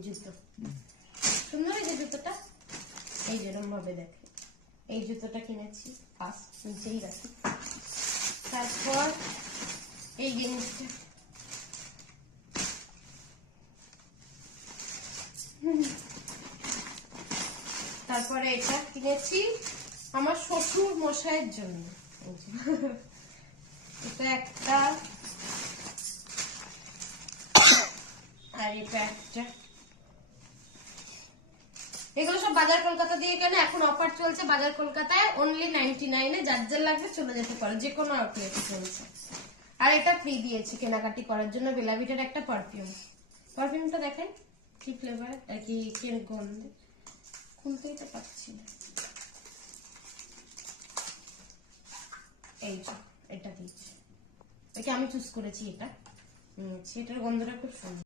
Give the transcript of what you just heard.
জুতো সুন্দর এই যে জুতোটা, এই যেরকম ভাবে দেখে এই জুতোটা কিনেছি, ফার্স্ট নিচেই রাখি। তারপর এই জিনিসটা, তারপরে এটা কিনেছি আমার শ্বশুর মশাইয়ের জন্য। এটা একটা, আর এটা একটা। এগুলো সব বাজার কলকাতা দিয়ে কেন, এখন অফার চলছে বাজার কলকাতায় অনলি 99 এ, যার যার লাগবে চলে যেতে পারো, যে কোনো আউটলেটে চলছে। আর এটা ফ্রি দিয়েছি কেনাকাটি করার জন্য, বেলাভিটার একটা পারফিউম। পারফিউমটা দেখেন কি ফ্লেভার আর কি গন্ধ, খুলতেই তো পাচ্ছি না। এই যে এটা দিয়েছি, এটা আমি চুজ করেছি, এটা এটার গন্ধটা খুব সুন্দর।